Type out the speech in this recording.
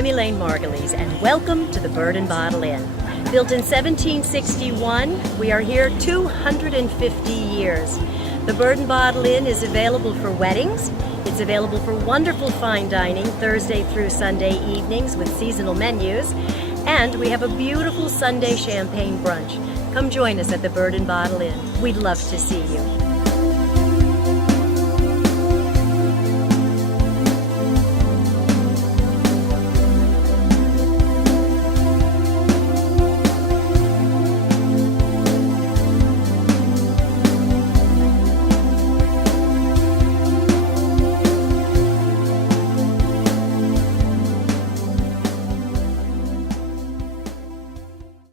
I'm Elaine Margulies, and welcome to the Bird and Bottle Inn. Built in 1761, we are here 250 years. The Bird and Bottle Inn is available for weddings. It's available for wonderful fine dining Thursday through Sunday evenings with seasonal menus. And we have a beautiful Sunday champagne brunch. Come join us at the Bird and Bottle Inn. We'd love to see you.